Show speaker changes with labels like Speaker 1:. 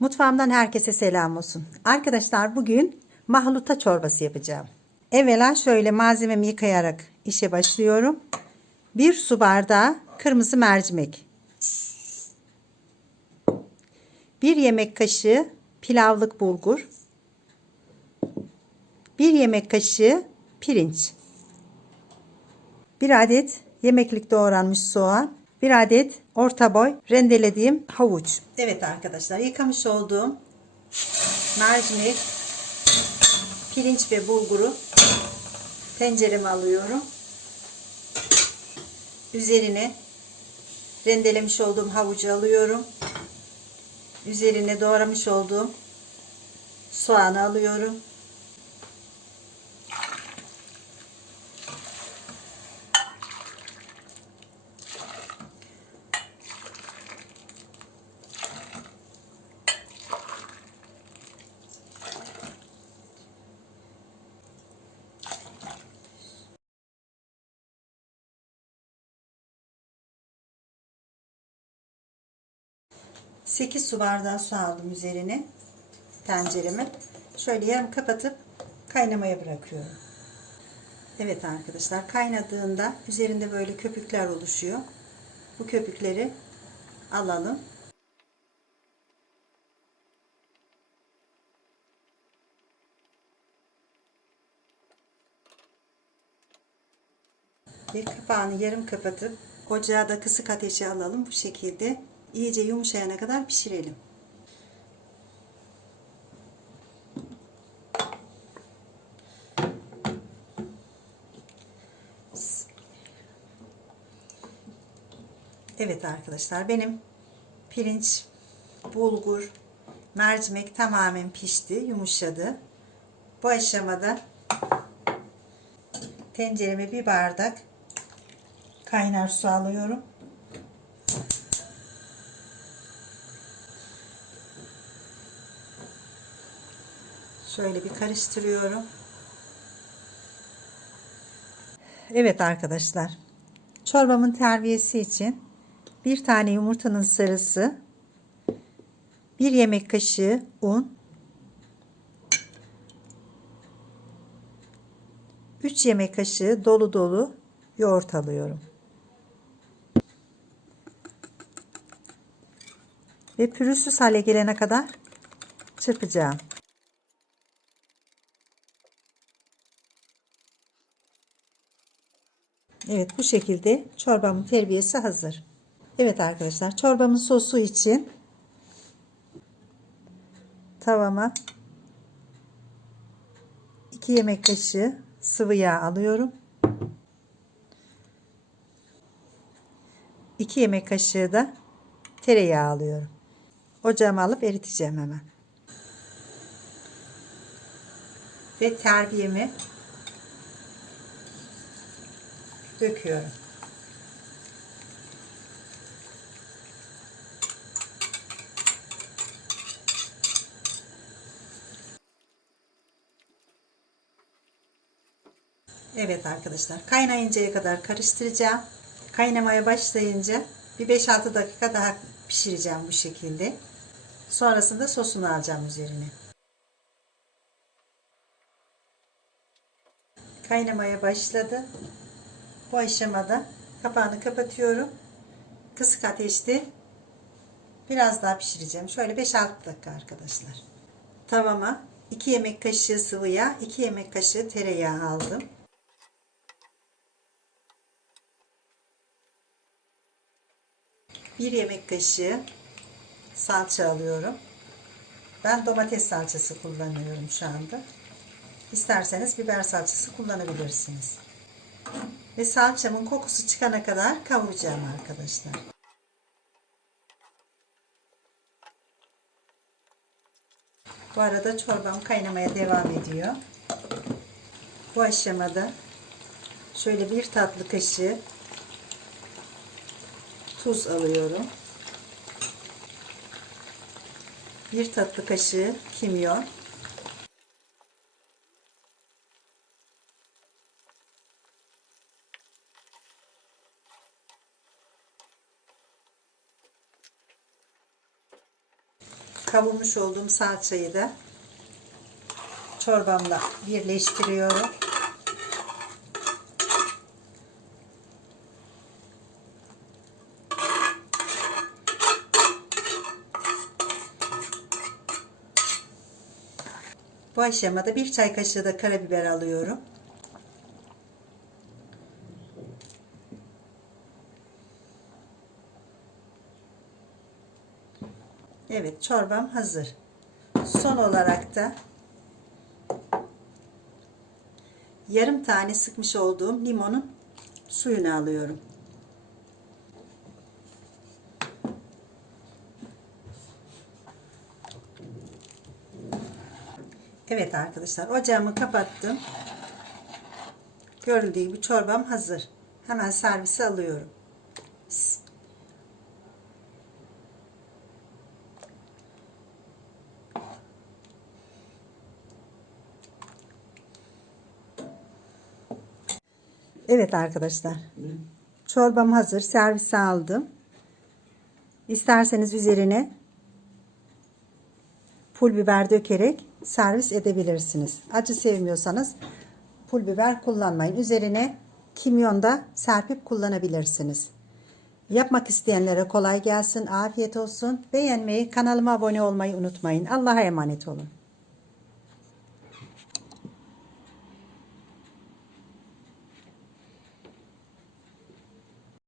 Speaker 1: Mutfağımdan herkese selam olsun. Arkadaşlar bugün mahluta çorbası yapacağım. Evvela şöyle malzememi yıkayarak işe başlıyorum. Bir su bardağı kırmızı mercimek. Bir yemek kaşığı pilavlık bulgur. Bir yemek kaşığı pirinç. Bir adet yemeklik doğranmış soğan. Bir adet orta boy rendelediğim havuç. Evet arkadaşlar yıkamış olduğum mercimek, pirinç ve bulguru tencereme alıyorum. Üzerine rendelemiş olduğum havucu alıyorum. Üzerine doğramış olduğum soğanı alıyorum. Sekiz su bardağı su aldım üzerine tenceremi. Şöyle yarım kapatıp kaynamaya bırakıyorum. Evet arkadaşlar kaynadığında üzerinde böyle köpükler oluşuyor. Bu köpükleri alalım. Ve kapağını yarım kapatıp ocağa da kısık ateşe alalım. Bu şekilde iyice yumuşayana kadar pişirelim. Evet arkadaşlar benim pirinç, bulgur, mercimek tamamen pişti, yumuşadı. Bu aşamada tencereme bir bardak kaynar su alıyorum. Şöyle bir karıştırıyorum. Evet arkadaşlar. Çorbamın terbiyesi için bir tane yumurtanın sarısı, bir yemek kaşığı un, 3 yemek kaşığı dolu dolu yoğurt alıyorum. Ve pürüzsüz hale gelene kadar çırpacağım. Evet bu şekilde çorbamın terbiyesi hazır. Evet arkadaşlar çorbamın sosu için tavama 2 yemek kaşığı sıvı yağ alıyorum. 2 yemek kaşığı da tereyağı alıyorum. Ocağıma alıp eriteceğim hemen. Ve terbiyemi döküyorum. Evet arkadaşlar kaynayıncaya kadar karıştıracağım. Kaynamaya başlayınca bir 5-6 dakika daha pişireceğim bu şekilde. Sonrasında sosunu alacağım üzerine. Kaynamaya başladı. Bu aşamada kapağını kapatıyorum. Kısık ateşte biraz daha pişireceğim. Şöyle 5-6 dakika arkadaşlar. Tavama 2 yemek kaşığı sıvı yağ, 2 yemek kaşığı tereyağı aldım. Bir yemek kaşığı salça alıyorum. Ben domates salçası kullanıyorum şu anda. İsterseniz biber salçası kullanabilirsiniz. Ve salçamın kokusu çıkana kadar kavuracağım arkadaşlar. Bu arada çorbam kaynamaya devam ediyor. Bu aşamada şöyle bir tatlı kaşığı tuz alıyorum. Bir tatlı kaşığı kimyon. Kavurmuş olduğum salçayı da çorbamla birleştiriyorum. Bu aşamada bir çay kaşığı da karabiber alıyorum. Evet çorbam hazır. Son olarak da yarım tane sıkmış olduğum limonun suyunu alıyorum. Evet arkadaşlar ocağımı kapattım. Görüldüğü gibi çorbam hazır. Hemen servise alıyorum. Evet arkadaşlar. Çorbam hazır. Servise aldım. İsterseniz üzerine pul biber dökerek servis edebilirsiniz. Acı sevmiyorsanız pul biber kullanmayın. Üzerine kimyon da serpip kullanabilirsiniz. Yapmak isteyenlere kolay gelsin, afiyet olsun. Beğenmeyi, kanalıma abone olmayı unutmayın. Allah'a emanet olun.